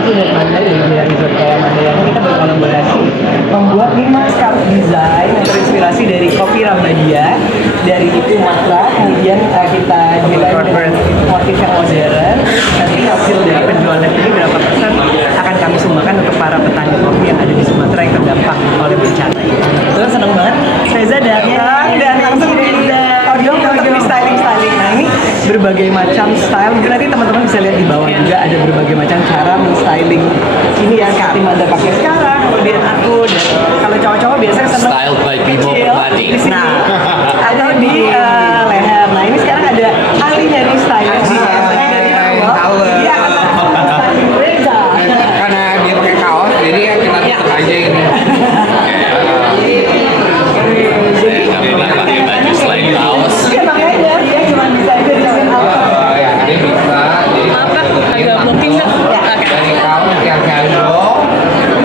aku dan Manda dari Jaya Resort Kaya Mandala kita berkolaborasi membuat 5 cup design yang terinspirasi dari kopi Rambadia dari itu Matra, kemudian kita desain dengan motif yang modern. Nanti hasil dari penjualan ini berapa persen akan kami sumbangkan untuk para petani kopi yang ada di Sumatera yang terdampak oleh bencana ini. Terus seneng banget Reza datang dan langsung untuk styling. Nah ini berbagai macam style. Mungkin nanti teman-teman bisa lihat di bawah juga ada berbagai macam cara men-styling ini yang Kak Rimanda pakai sekarang. Kemudian aku dan kalau cowok-cowok biasanya seneng Styled by Bimo kecil Permadi. di sini atau di leher. Nah ini sekarang ada ahlinya nih styling. Halo. Iya, styling Reza. Karena dia pakai kaos, jadi ya kita tutup aja ini. Saya nggak pernah pakai baju selain kaos. Iya makanya dia cuma bisa aja dengan apa. Ya, dia bisa. Jadi Apa? Agak blocking nggak? dari kaos yang casual,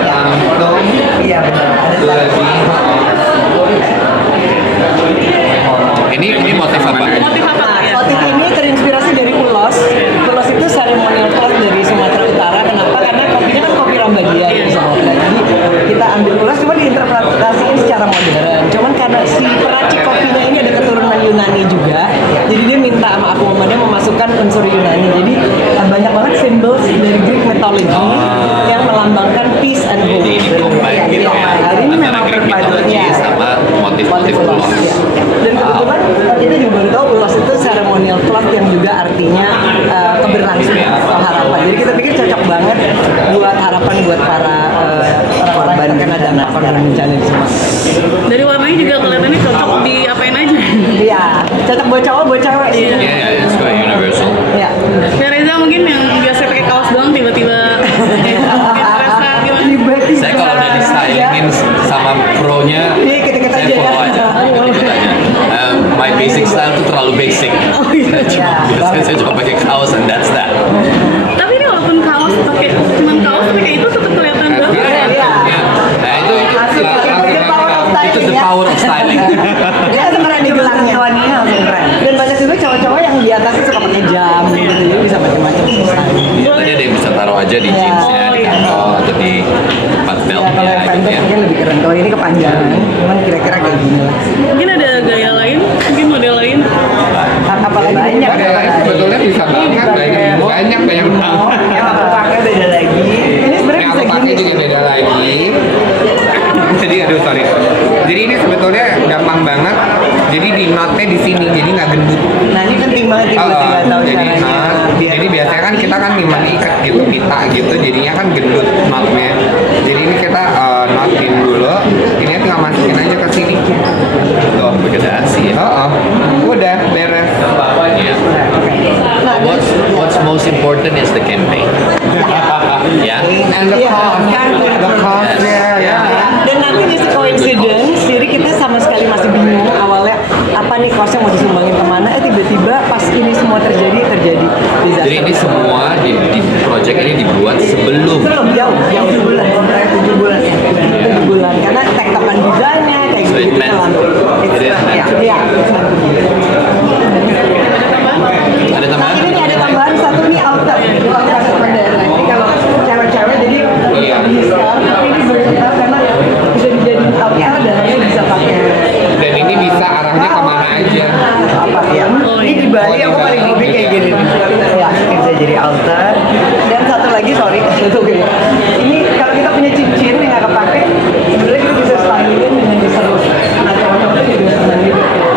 langsung Iya benar. Ada itu styling. lebih. Ini motif apa? Motif apa? Ya. Motif ini terinspirasi dari ulos. Ulos itu ceremonial cloth dari Sumatera Utara. Kenapa? Karena kopinya kan kopi Rambadia di Sumatera. Jadi kita ambil ulos cuma diinterpretasiin secara modern. Cuman karena si peracik kopinya ini ada keturunan Yunani juga. Jadi dia minta sama aku Mamanya memasukkan unsur Yunani. Jadi banyak banget symbols dari Greek mythology yang melambangkan peace and hope. Jadi ini combine gitu ya, Jadi ini antara memang Greek perpaduan mythology ya. sama motif-motif ulos. ulos. Ya. Dan kebetulan kita juga baru tahu ulos itu ceremonial cloth yang juga artinya keberlangsungan atau harapan. Jadi kita pikir cocok banget buat harapan buat para orang-orang yang terkena dampak korban bencana di Sumatera. Dari warnanya juga kelihatannya cocok diapain aja. Iya, cocok buat cowok, buat cewek. Iya. Yeah, it's quite universal. Iya. Ya Reza mungkin yang biasa pakai kaos doang tiba-tiba mungkin Reza gimana? Tiba-tiba. Saya kalau udah di stylingin sama pro-nya, Iya, kita saya aja follow ya. aja. Ikut aja. My basic style tuh terlalu basic. iya. Biasanya saya cuma pakai kaos and that's that. Tapi ini walaupun kaos pakai cuman kaos pakai itu tetap kelihatan banget. Iya. Ya. Nah itu The power of styling, itu the ya. power of styling. Dia langsung keren di gelangnya. Langsung keren. Dan banyak juga cowok-cowok yang di atasnya suka pakai jam gitu. Jadi bisa macam-macam style. Tadi ada yang bisa taruh aja di Iya. jeansnya, di kantong atau di tempat Ya, kalau beltnya yang gitu pendek ya. mungkin lebih keren. Kalau ini kepanjangan, cuman kira-kira kayak gini lah. Mungkin ada gaya lain, mungkin model lain. Apalagi banyak. Sebetulnya bisa banget, banyak banget. Yang aku pakai beda lagi. Ini sebenarnya Yang bisa aku pakai gini. juga beda lagi. Jadi aduh sorry. Jadi ini sebetulnya gampang banget. Jadi di knotnya di sini, jadi nggak gendut. Nah ini penting banget nih buat yang nggak tahu jadi caranya. jadi biasanya kan kita kan memang ikat gitu pita gitu, jadinya kan gendut knotnya. Jadi ini kita knotin dulu. Ini tinggal masukin aja ke sini. Tuh. Bergradasi ya. Udah beres. Yeah. Nah, What's most important is the campaign. Ya. And the Iya, cost, kan, the cost there, ya. Dan nanti di coincidence, jadi kita sama sekali masih bingung awalnya apa nih kosnya mau disumbangin kemana. Tiba-tiba pas ini semua terjadi disaster. Jadi ini semua di project ini dibuat sebelum Belum jauh.